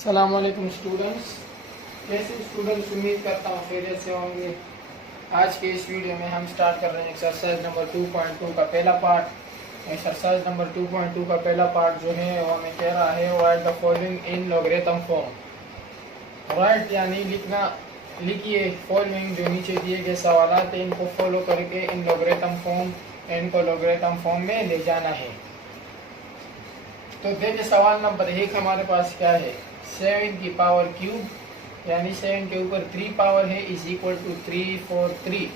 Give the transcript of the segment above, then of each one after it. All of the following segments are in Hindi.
अस्सलाम वालेकुम स्टूडेंट्स। कैसे स्टूडेंट्स, उम्मीद करता हूँ खैरियत से होंगे। आज के इस वीडियो में हम स्टार्ट कर रहे हैं एक्सरसाइज नंबर 2.2 का पहला पार्ट। एक्सरसाइज नंबर 2.2 का पहला पार्ट जो है वो हमें कह रहा है right the following in logarithm form. Right यानी लिखना, लिखिए फॉलोइंग जो नीचे दिए गए सवाल हैं इनको फॉलो करके इन लॉगरिथम फॉर्म, इनको लॉगरिथम फॉर्म में ले जाना है। तो देखिए सवाल नंबर 1 हमारे पास क्या है, 7 की पावर क्यूब यानी 7 के ऊपर 3 पावर है is equal to 3 4 3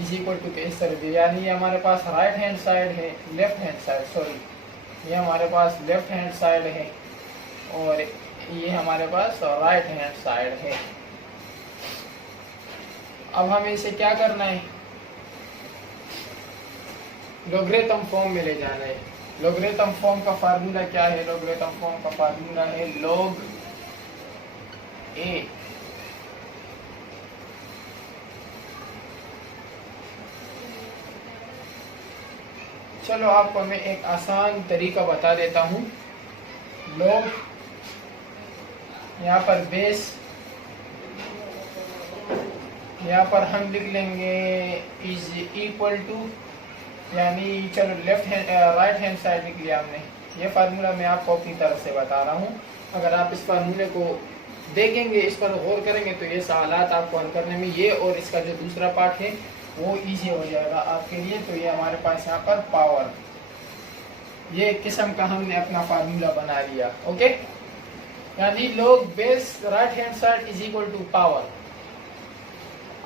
is equal to इस तरह से, यानी ये हमारे पास राइट हैंड साइड है, लेफ्ट हैंड साइड सॉरी, ये हमारे पास लेफ्ट हैंड साइड है और ये हमारे पास राइट हैंड साइड है। अब हमें इसे क्या करना है, लॉगरिथम फॉर्म में ले जाना है। लॉगरिथम फॉर्म का फार्मूला क्या है, लॉगरिथम फॉर्म का फार्मूला है log a चलो आपको मैं एक आसान तरीका बता देता हूँ। log यहाँ पर बेस, यहाँ पर हम लिख लेंगे इज इक्वल टू, यानी चलो left hand right hand side लिख लिया हमने। ये फार्मूला मैं आपको अपनी तरफ से बता रहा हूँ। अगर आप इस फार्मूले को देखेंगे, इस पर गौर करेंगे तो ये सवालात आपको हल करने में, ये और इसका जो दूसरा पार्ट है वो इजी हो जाएगा आपके लिए। तो ये हमारे पास यहाँ पर पावर, ये किस्म का हमने अपना फार्मूला बना लिया। ओके, यानी log base right hand side is equal to power.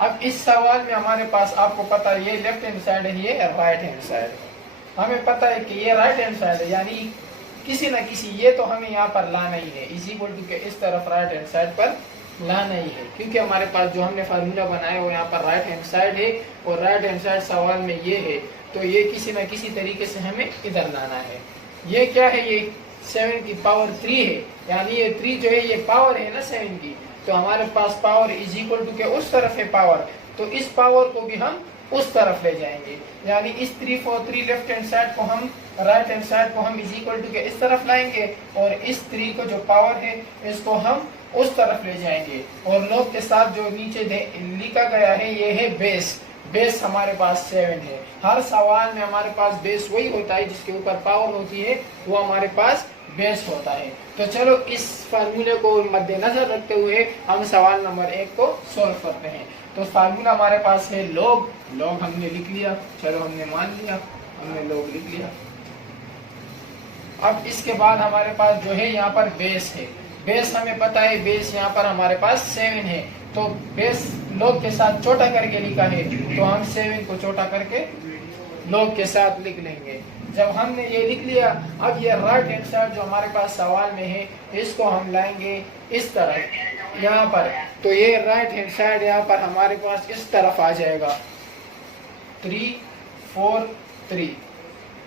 अब इस सवाल में हमारे पास आपको पता है ये लेफ्ट हैंड साइड है, ये राइट हैंड साइड है। हमें पता है कि ये राइट हैंड साइड है, यानी किसी ना किसी ये तो हमें यहाँ पर लाना ही है, इज इक्वल टू के इस तरफ राइट हैंड साइड पर लाना ही है, क्योंकि हमारे पास जो हमने फार्मूला बनाया वो यहाँ पर राइट हैंड साइड है और राइट हैंड साइड सवाल में ये है, तो ये किसी ना किसी तरीके से हमें इधर लाना है। ये क्या है, ये 7 की पावर 3 है, यानी ये 3 जो है ये पावर है ना 7 की, तो हमारे पास पावर इज इक्वल टू के उस तरफ है पावर, तो इस पावर को भी हम उस तरफ ले जाएंगे, यानी इस 3 4 3 लेफ्ट हैंड साइड को हम राइट हैंड साइड को हम इज इक्वल टू के इस तरफ लाएंगे और इस 3 को जो पावर है इसको हम उस तरफ ले जाएंगे। और log के साथ जो नीचे लिखा गया है ये है बेस। बेस हमारे पास 7 है। हर सवाल में हमारे पास बेस वही होता है जिसके ऊपर पावर होती है, वो हमारे पास बेस होता है। तो चलो इस फार्मूले को मद्देनजर रखते हुए हम सवाल नंबर 1 को सोल्व करते हैं। तो फार्मूला हमारे पास है log हमने लिख लिया, चलो हमने मान लिया, हमने log लिख लिया। अब इसके बाद हमारे पास जो है यहाँ पर बेस है, बेस हमें पता है, बेस यहाँ पर हमारे पास 7 है, तो बेस log के साथ छोटा करके लिखा है, तो हम 7 को छोटा करके log के साथ लिख लेंगे। जब हमने ये लिख लिया, अब ये राइट हैंड साइड जो हमारे पास सवाल में है इसको हम लाएंगे इस तरफ यहाँ पर, तो ये राइट हैंड साइड यहाँ पर हमारे पास इस तरफ आ जाएगा 3 4 3,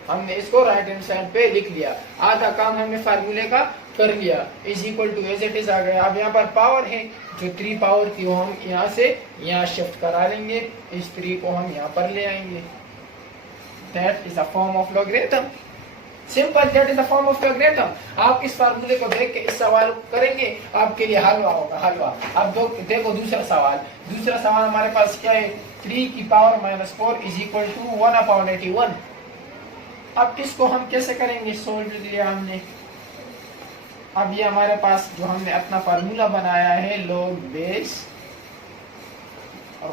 हमने इसको राइट हैंड साइड पे लिख लिया। आधा काम हमने फार्मूले का कर लिया, is equal to as it is आ गया। अब यहाँ पर पावर है, जो 3 पावर थी वो हम यहाँ से यहाँ शिफ्ट करा लेंगे, इस 3 को हम यहाँ पर ले आएंगे। That is a form of logarithm. Simple, that is a form of logarithm. आप इस फार्मूले को देख के इस सवाल को करेंगे, आपके लिए हलवा होगा, हलवा। अब देखो दूसरा सवाल। दूसरा सवाल हमारे पास क्या है, 3 की पावर -4 इज इक्वल टू 1/81। अब इसको हम कैसे करेंगे, सोल्व लिया हमने। अब ये हमारे पास जो हमने अपना फार्मूला बनाया है log base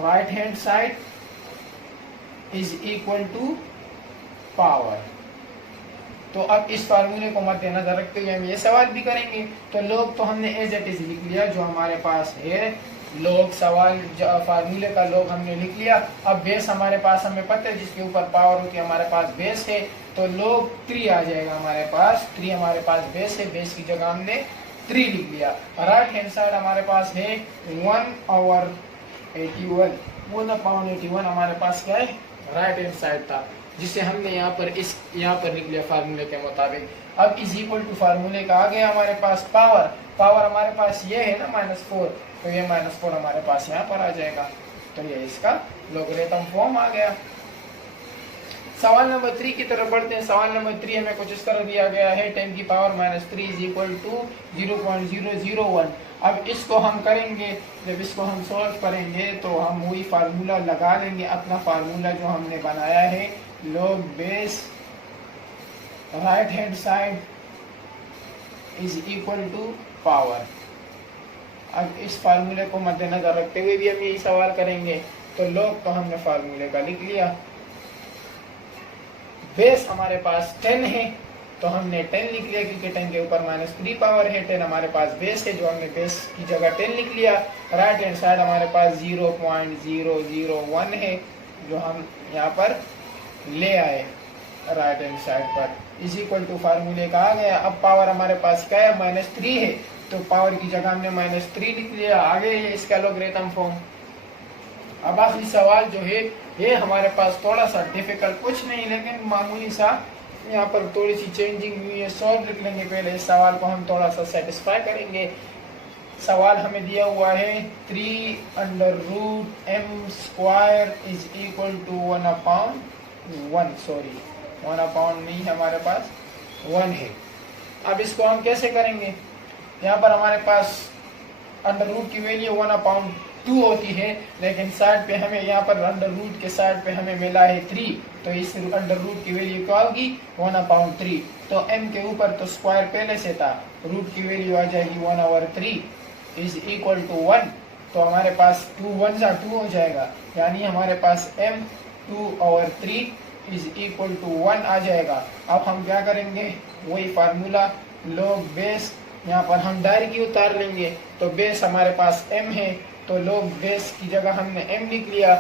right hand side is equal to power. तो अब इस फार्मूले को मद्देनजर रखते हुए हम ये सवाल भी करेंगे। तो log तो हमने एज इट इज लिख लिया जो हमारे पास है, log सवाल फार्मूले का log हमने लिख लिया। अब बेस हमारे पास हमें पता है जिसके ऊपर पावर होती है हमारे पास बेस है, तो log 3 आ जाएगा हमारे पास। 3 हमारे पास बेस है, बेस की जगह हमने 3 लिख लिया। राइट हैंड साइड हमारे पास है 1/81। 1/81 हमारे पास क्या है, राइट हैंड साइड था, जिसे हमने यहाँ पर लिख लिया फार्मूले के मुताबिक। अब इज इक्वल टू फार्मूले का आ गया हमारे पास पावर हमारे पास ये है ना -4, तो ये -4 हमारे पास यहाँ पर आ जाएगा, तो ये इसका लॉगरिथम फॉर्म आ गया। सवाल नंबर 3 की तरफ बढ़ते हैं। सवाल नंबर 3 हमें कुछ इस तरह दिया गया है 10 की पावर -3 इज इक्वल टू 0.001। अब इसको हम करेंगे, जब इसको हम सॉल्व करेंगे तो हम वही फार्मूला लगा लेंगे, अपना फार्मूला जो हमने बनाया है, log base right hand side is equal to power. अब इस फार्मूले को मद्देनजर रखते हुए भी हम यही सवाल करेंगे। तो लॉग तो हमने फार्मूले का लिख लिया, बेस हमारे पास 10 है तो हमने 10 लिख लिया क्योंकि 10 के ऊपर -3 पावर है। 10 हमारे पास बेस है, जो हमने बेस की जगह 10 लिख लिया। राइट हैंड साइड हमारे पास 0.001 है, जो हम यहाँ पर ले आए राइट हैंड साइड पर, इज इक्वल टू फार्मूले का आ गया। अब पावर हमारे पास क्या है, -3 है, तो पावर की जगह हमने -3 लिख लिया। आगे है इसका लॉगरिथम फॉर्म। अब आखिरी सवाल जो है ये हमारे पास थोड़ा सा डिफिकल्ट, कुछ नहीं लेकिन मामूली सा यहाँ पर थोड़ी सी चेंजिंग हुई है। सॉल्व लिख लेंगे पहले, इस सवाल को हम थोड़ा सा सेटिस्फाई करेंगे। सवाल हमें दिया हुआ है 3√m² is equal to 1/1, sorry 1/, नहीं हमारे पास 1 है। अब इसको हम कैसे करेंगे, यहाँ पर हमारे पास अंडर रूट की वैल्यू 1/2 होती है, लेकिन साइड पे हमें यहाँ पर अंडर रूट के साइड पे हमें मिला है 3, तो इस अंडर रूट की वैल्यू क्या होगी, 1/3। तो m के ऊपर तो स्क्वायर पहले से था, रूट की वैल्यू आ जाएगी 1/3 इज इक्वल टू 1। तो हमारे पास 2 1 2 हो जाएगा, यानी हमारे पास m 2/3 इज इक्वल टू 1 आ जाएगा। अब हम क्या करेंगे, वही फार्मूला लॉग बेस यहाँ पर हम डायरेक्टली उतार लेंगे। तो बेस हमारे पास m है, तो लॉग बेस की जगह हमने m लिख लिया,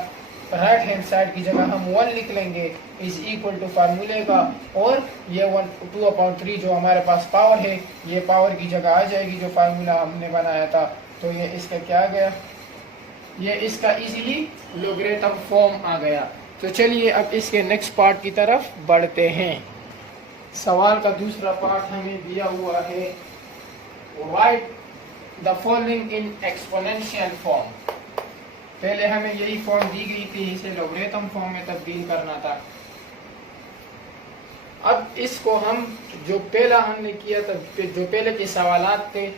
राइट हैंड साइड की जगह हम 1 लिख लेंगे इज इक्वल टू फार्मूले का, और ये 2/3 जो हमारे पास पावर है, ये पावर की जगह आ जाएगी जो फार्मूला हमने बनाया था। तो ये इसका क्या आ गया, ये इसका इजीली लॉगरिथम फॉर्म आ गया। तो चलिए अब इसके नेक्स्ट पार्ट की तरफ बढ़ते हैं। सवाल का दूसरा पार्ट हमें दिया हुआ है, right the following in exponential form. पहले हमें यही फॉर्म दी गई थी, इसे लॉगरिथम फॉर्म में तब्दील करना था। अब इसको हम जो पहला हमने किया था, जो पहले के सवालात थे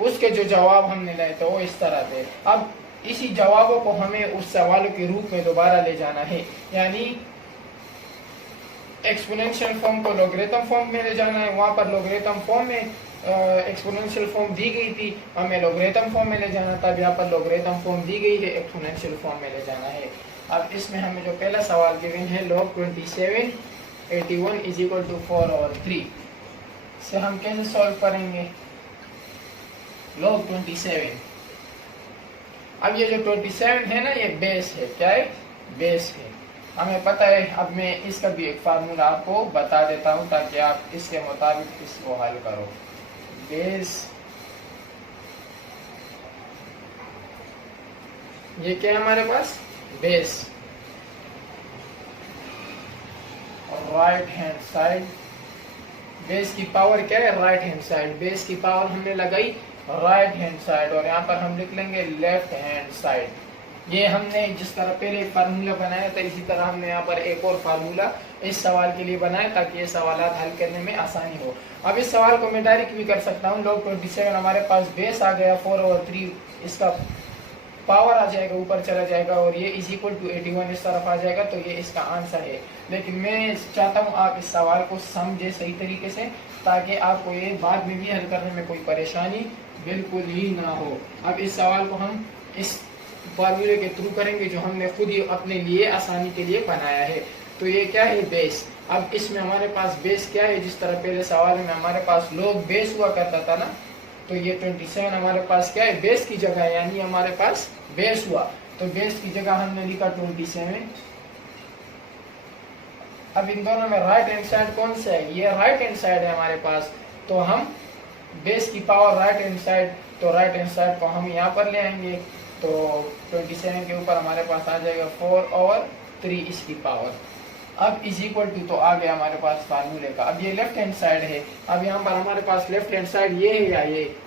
उसके जो जवाब हमने लाए थे वो इस तरह थे। अब इसी जवाबों को हमें उस सवालों के रूप में दोबारा ले जाना है, यानी एक्सपोनेंशियल फॉर्म को लॉगरिथम फॉर्म में ले जाना है। वहां पर लॉगरिथम फॉर्म में एक्सपोनेंशियल फॉर्म दी गई थी, हमें लॉगरिथम फॉर्म में ले जाना था। यहाँ पर लॉगरिथम फॉर्म दी गई है, एक्सपोनेंशियल फॉर्म में ले जाना है। अब इसमें हमें जो पहला सवाल गिवन है, log 2781 इज इक्वल टू 4/3 से हम कैसे सॉल्व करेंगे, log 27। अब ये जो 27 है ना, ये बेस है, क्या है, बेस है, हमें पता है। अब मैं इसका भी एक फार्मूला आपको बता देता हूँ ताकि आप इसके मुताबिक इसको हल करो। बेस, ये क्या है हमारे पास, base, right hand side, base की पावर क्या है, राइट हैंड साइड, बेस की पावर हमने लगाई राइट हैंड साइड, और यहाँ पर हम लिख लेंगे लेफ्ट हैंड साइड। ये हमने जिस तरह पहले फार्मूला बनाया था, इसी तरह हमने यहाँ पर एक और फार्मूला इस सवाल के लिए बनाया ताकि ये सवाल हल करने में आसानी हो। अब इस सवाल को मैं डायरेक्ट भी कर सकता हूँ। log 27 हमारे पास बेस आ गया, 4/3 इसका पावर आ जाएगा, ऊपर चला जाएगा, और ये इज इक्वल टू 81 इस तरफ आ जाएगा, तो ये इसका आंसर है। लेकिन मैं चाहता हूँ आप इस सवाल को समझे सही तरीके से, ताकि आपको ये बाद में भी हल करने में कोई परेशानी बिल्कुल ही ना हो। अब इस सवाल को हम इस फार्मूले के थ्रू करेंगे जो हमने खुद ही अपने लिए आसानी के लिए बनाया है। तो ये क्या है, बेस। अब इसमें हमारे पास बेस क्या है, जिस तरह पहले सवाल में हमारे पास log बेस हुआ करता था ना, तो ये 27 हमारे पास क्या है, बेस की जगह है, यानी हमारे पास बेस हुआ, तो बेस की जगह हमने लिखा 27। अब इन दोनों में राइट हैंड साइड कौन सा है, ये राइट हैंड साइड है हमारे पास, तो हम बेस की पावर राइट हैंड साइड, तो राइट हैंड साइड को हम यहाँ पर ले आएंगे, तो 27 के ऊपर हमारे पास आ जाएगा 4/3 इसकी पावर। अब इज इक्वल टू, तो आ गया हमारे पास फार्मूले का। अब ये लेफ्ट हैंड साइड है, अब यहाँ पर हमारे पास लेफ्ट हैंड साइड ये है या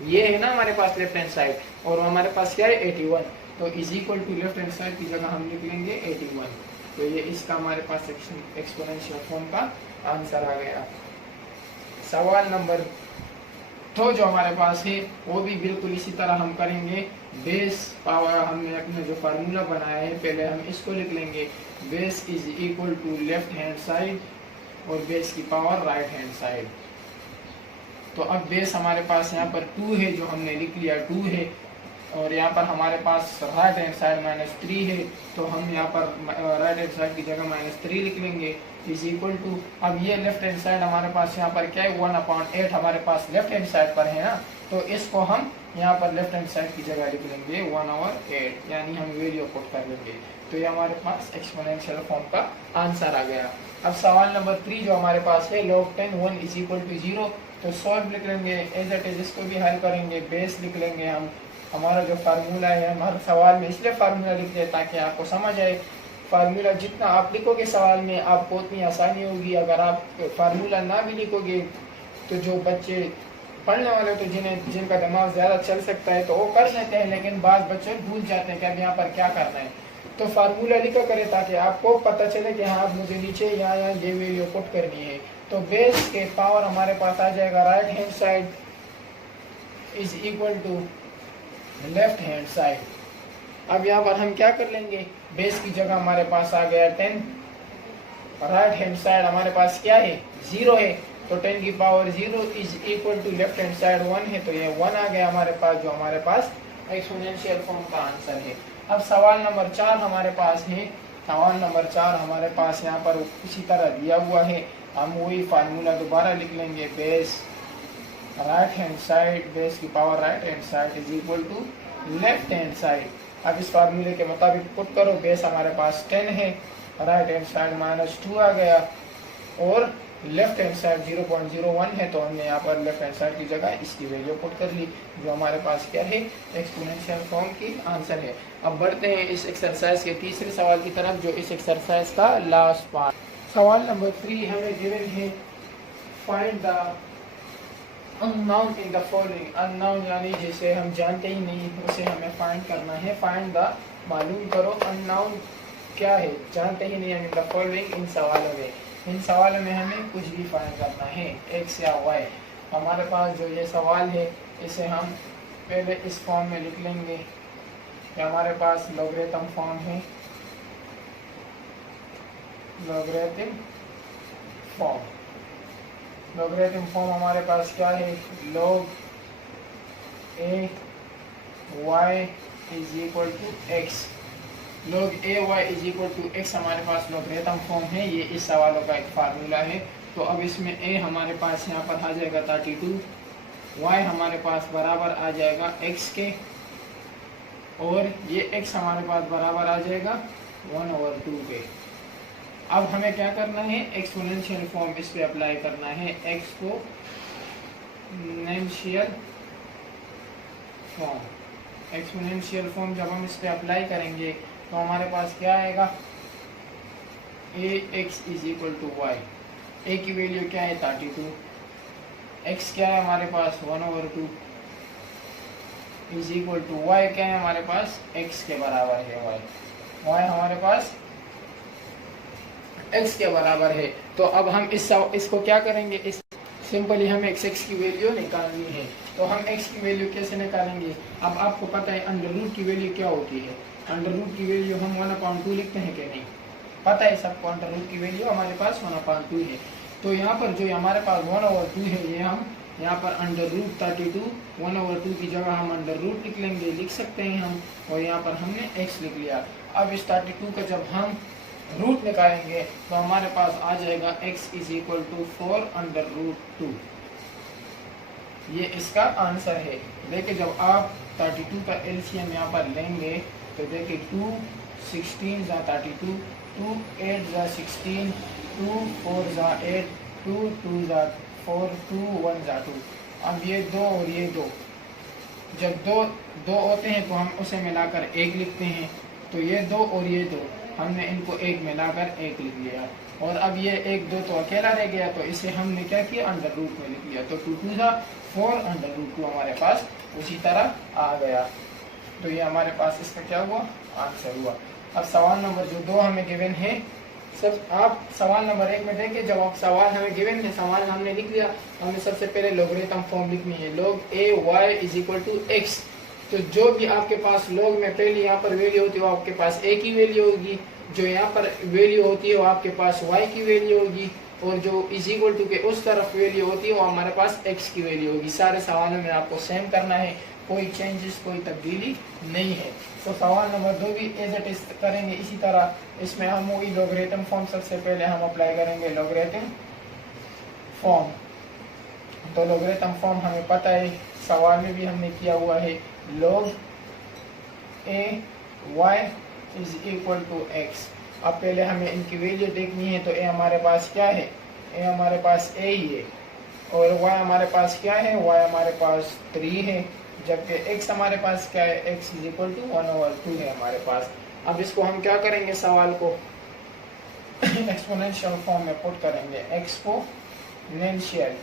ये है ना हमारे पास लेफ्ट हैंड साइड, और हमारे पास क्या है 81, तो is equal to left hand side की जगह हम लिख लेंगे 81। तो ये इसका हमारे पास एक्सपोनेंशियल फॉर्म का आंसर आ गया। सवाल नंबर तो जो हमारे पास है वो भी बिल्कुल इसी तरह हम करेंगे। बेस पावर हमने अपने जो फार्मूला बनाया है पहले हम इसको लिख लेंगे, base is equal to left hand side और बेस की पावर राइट हैंड साइड। तो अब बेस हमारे पास यहाँ पर 2 है जो हमने लिख लिया 2 है, और यहाँ पर हमारे पास राइट हैंड साइड -3 है तो हम यहाँ पर राइट हैंड साइड की जगह -3 लिख लेंगे इज इक्वल टू, अब ये लेफ्ट हैंड साइड हमारे पास यहाँ पर क्या है 1/8 हमारे पास लेफ्ट हैंड साइड पर है ना, तो इसको हम यहाँ पर लेफ्ट हैंड साइड की जगह लिख लेंगे 1/8, यानी हम वैल्यू पुट कर लेंगे। तो ये हमारे पास एक्सपोनेंशियल फॉर्म का आंसर आ गया। अब सवाल नंबर 3 जो हमारे पास है log 10 1 इज इक्वल टू 0, तो सॉल्व लिख लेंगे एज इट इज, इसको भी हल करेंगे। बेस लिख लेंगे हम, हमारा जो फार्मूला है हम हर सवाल में इसलिए फार्मूला लिखते हैं ताकि आपको समझ आए। फार्मूला जितना आप लिखोगे सवाल में आपको उतनी आसानी होगी। अगर आप फार्मूला ना भी लिखोगे तो जो बच्चे पढ़ने वाले तो जिनका दिमाग ज़्यादा चल सकता है तो वो कर लेते हैं, लेकिन बाद बच्चे भूल जाते हैं कि अब यहाँ पर क्या करना है। तो फार्मूला लिखा करें ताकि आपको पता चले कि हाँ मुझे नीचे यहाँ ये वैल्यू पुट करनी है। तो बेस के पावर हमारे पास आ जाएगा right hand side is equal to left hand side. अब यहाँ पर हम क्या कर लेंगे, बेस की जगह हमारे पास आ गया 10, राइट हैंड साइड हमारे पास क्या है 0 है, तो 10 की power 0 is equal to left hand side 1 है, तो ये 1 आ गया हमारे पास, जो हमारे पास एक्सपोनेंशियल फॉर्म का आंसर है। अब सवाल नंबर 4 हमारे पास है। सवाल नंबर 4 हमारे पास यहाँ पर इसी तरह दिया हुआ है, हम वही फार्मूला दोबारा लिख लेंगे। Base right hand side, base की power right hand side is equal to left hand side. अब इस फार्मूले के मुताबिक पुट करो, बेस हमारे पास 10 है, राइट हैंड साइड -2 आ गया और लेफ्ट हैंड साइड 0.01 है, तो हमने यहाँ पर लेफ्ट हैंड साइड की जगह इसकी वैल्यू पुट कर ली, जो हमारे पास क्या है एक्सपोनेंशियल फॉर्म की आंसर है। अब बढ़ते हैं इस एक्सरसाइज के तीसरे सवाल की तरफ, जो इस एक्सरसाइज का लास्ट पार्ट। सवाल नंबर 3 हमें गिवन है find the unknown in the following. Unknown यानी जिसे हम जानते ही नहीं उसे हमें फाइंड करना है। फाइंड द मालूम करो, अननोन क्या है जानते ही नहीं, इन द फॉलोइंग इन सवालों में, इन सवालों में हमें कुछ भी फाइंड करना है x या y। हमारे पास जो ये सवाल है इसे हम पहले इस फॉर्म में लिख लेंगे कि हमारे पास लॉगरिथम फॉर्म है, लॉगरिथम फॉर्म। लॉगरिथम फॉर्म हमारे पास क्या है, log a y is equal to x। log a y is equal to x हमारे पास लॉगरिथम फॉर्म है, ये इस सवालों का एक फार्मूला है। तो अब इसमें a हमारे पास यहाँ पर आ जाएगा 32, y हमारे पास बराबर आ जाएगा x के, और ये x हमारे पास बराबर आ जाएगा 1/2 के। अब हमें क्या करना है, एक्सपोनेंशियल फॉर्म इस पे अप्लाई करना है, एक्सपोनेंशियल फॉर्म। एक्सपोनेंशियल फॉर्म जब हम इस पे अप्लाई करेंगे तो हमारे पास क्या आएगा, ax is equal to y. A की वैल्यू क्या है 32, x क्या है हमारे पास 1/2 इज इक्वल टू वाई क्या है हमारे पास x के बराबर है, y हमारे पास x के बराबर है। तो अब हम इसको क्या करेंगे, इस सिंपली हमें x की वैल्यू निकालनी है। तो हम x की वैल्यू कैसे निकालेंगे, अब आपको पता है अंडर रूट की वैल्यू क्या होती है। अंडर रूट की वैल्यू हम 1/2 लिखते हैं कि नहीं, पता है सबको, अंडर रूट की वैल्यू हमारे पास 1/2 है। तो यहाँ पर जो हमारे पास 1/2 है, ये हम यहाँ पर अंडर रूट 32 1/2 की जगह हम अंडर रूट लिख लेंगे, लिख सकते हैं हम, और यहाँ पर हमने x लिख लिया। अब इस 32 का जब हम रूट निकालेंगे तो हमारे पास आ जाएगा x इज इक्वल टू 4/√2। ये इसका आंसर है। देखिए जब आप 32 का एलसीएम यहाँ पर लेंगे तो देखिए 2 16 जा 32, 2 8 जा 16, 2 4 जा 8, 2 2 जा 4, 2 1 जा 2। अब ये 2 और ये 2, जब दो होते हैं तो हम उसे मिलाकर 1 लिखते हैं। तो ये 2 और ये 2 हमने इनको 1 मिलाकर 1 लिख लिया, और अब ये 1 2 तो अकेला रह गया, तो इसे हमने क्या किया अंडर रूट में लिख लिया। तो 2 2 था 4/√2 हमारे पास उसी तरह आ गया। तो ये हमारे पास इसका क्या हुआ आंसर हुआ। अब सवाल नंबर जो 2 हमें गिवन है, सब आप सवाल नंबर 1 में देखिए, जब आप सवाल हमें गिवन है, सवाल हमने लिख लिया, हमें सबसे पहले लोगरिथम फॉर्म लिखनी है, log a y is equal to x। तो जो भी आपके पास log में पहले यहाँ पर वैल्यू होती है वो आपके पास a की वैल्यू होगी, जो यहाँ पर वैल्यू होती है वो आपके पास y की वैल्यू होगी, और जो इज इक्वल टू के उस तरफ वैल्यू होती है वो हमारे पास x की वैल्यू होगी। सारे सवालों में आपको सेम करना है, कोई चेंजेस कोई तब्दीली नहीं है। तो सवाल नंबर 2 भी एज इट इज करेंगे इसी तरह। इसमें हम वही लोगरिथम फॉर्म सबसे पहले हम अप्लाई करेंगे, लोगरिथम फॉर्म। तो लोगरिथम फॉर्म हमें पता है, सवाल में भी हमने किया हुआ है, log a y is equal to x। अब पहले हमें इनकी वैल्यू देखनी है, तो a हमारे पास क्या है, a हमारे पास a ही है, और y हमारे पास क्या है, y हमारे पास 3 है, जबकि x हमारे पास क्या है, x इज इक्वल टू 1/2 है हमारे पास। अब इसको हम क्या करेंगे, सवाल को एक्सपोनेंशियल फॉर्म में पुट करेंगे, एक्सपोनेंशियल।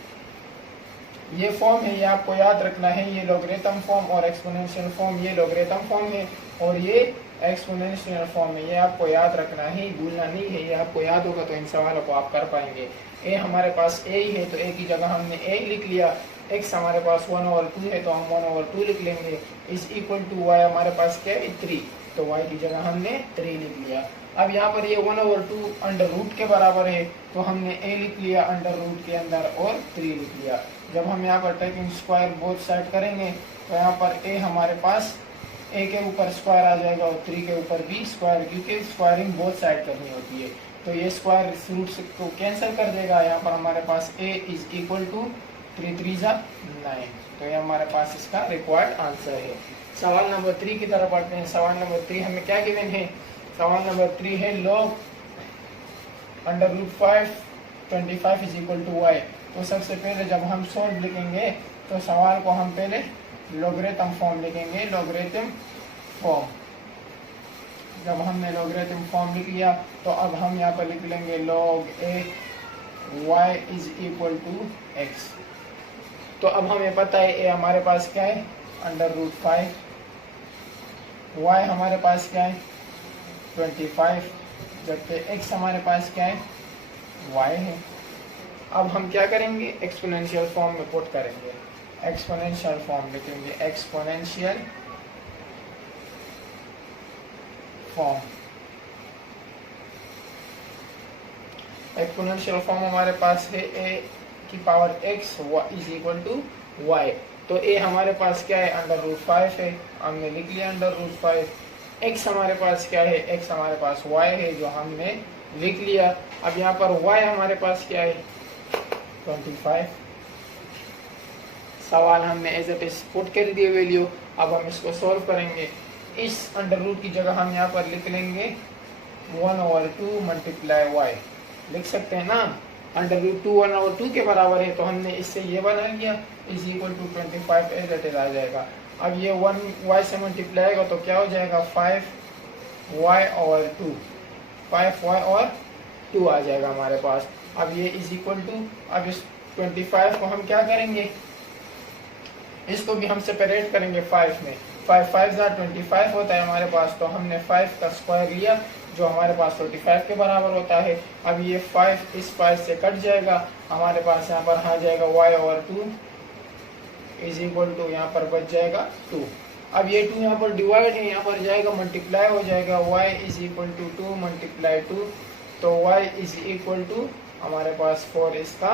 ये फॉर्म है, ये आपको याद रखना है, ये लोगरिथम फॉर्म और एक्सपोनेंशियल फॉर्म, ये लोगरिथम फॉर्म है और ये एक्सपोनेंशियल फॉर्म है, ये आपको याद रखना है, भूलना नहीं है। ये आपको याद होगा तो इन सवालों को आप कर पाएंगे। ए हमारे पास ए ही है, तो ए की जगह हमने ए लिख लिया। एक्स हमारे पास 1/2 है, तो हम 1/2 लिख लेंगे। इज इक्वल टू वाई हमारे पास क्या है, 3, तो वाई की जगह हमने 3 लिख लिया। अब यहाँ पर ये 1/2 अंडर रूट के बराबर है, तो हमने a लिख लिया अंडर रूट के अंदर और 3 लिख लिया। जब हम यहाँ पर टेकिंग स्क्वायर बोथ साइड करेंगे, तो यहाँ पर a हमारे पास a के ऊपर स्क्वायर आ जाएगा और 3 के ऊपर भी स्क्वायर, क्योंकि स्क्वायरिंग बोथ साइड करनी होती है। तो ये स्क्वायर रूट को कैंसिल कर देगा। यहाँ पर हमारे पास a इज इक्वल टू 3 3 9, तो ये हमारे पास इसका रिक्वायर्ड आंसर है। सवाल नंबर 3 की तरफ बढ़ते हैं। सवाल नंबर 3 हमें क्या गिवन है, सवाल नंबर 3 है log under root 5 25 is equal to y. तो सबसे पहले जब हम सोल्व लिखेंगे, तो सवाल को हम पहले लोगरिथम फॉर्म लिखेंगे, लोगरिथम फॉर्म। जब हमने लोगरिथम फॉर्म लिख लिया, तो अब हम यहाँ पर लिख लेंगे log a y is equal to x। तो अब हमें पता है a हमारे पास क्या है, अंडर रूट 5, y हमारे पास क्या है 25, जबकि x हमारे पास क्या है, y है। अब हम क्या करेंगे, एक्सपोनेंशियल फॉर्म में पुट करेंगे, एक्सपोनेंशियल फॉर्म लिखेंगे, एक्सपोनेंशियल फॉर्म। एक्सपोनेंशियल फॉर्म हमारे पास है a की power x is equal to y। तो a हमारे पास क्या है, अंडर रूट 5 है, हमने लिख लिया अंडर रूट 5। x हमारे पास क्या है, x हमारे पास y है, जो हमने लिख लिया। अब यहाँ पर y हमारे पास क्या है 25। सवाल हमने एज इट इज पुट कर दिए वैल्यू। अब हम इसको सॉल्व करेंगे। इस अंडर रूट की जगह हम यहाँ पर लिख लेंगे 1/2 मल्टीप्लाई y, लिख सकते हैं ना। अंडर रूट 2 1/2 के बराबर है, तो हमने इससे ये बना लिया, is equal to 25 as it is आ जाएगा। अब ये 1 y से मल्टीप्लाई होगा तो क्या हो जाएगा 5y/2, 5y और 2 आ जाएगा हमारे पास। अब ये इज इक्वल टू, अब इस 25 को हम क्या करेंगे, इसको भी हम सेपरेट करेंगे 5 में। 5 5 25 होता है हमारे पास, तो हमने 5 का स्क्वायर लिया, जो हमारे पास 25 के बराबर होता है। अब ये 5 इस 5 से कट जाएगा, हमारे पास यहाँ पर आ जाएगा y/2 इज इक्वल टू, यहाँ पर बच जाएगा 2। अब ये 2 यहाँ पर डिवाइड है, यहाँ पर जाएगा मल्टीप्लाई हो जाएगा, y is equal to 2 multiply 2, तो y इज इक्वल टू हमारे पास 4 इसका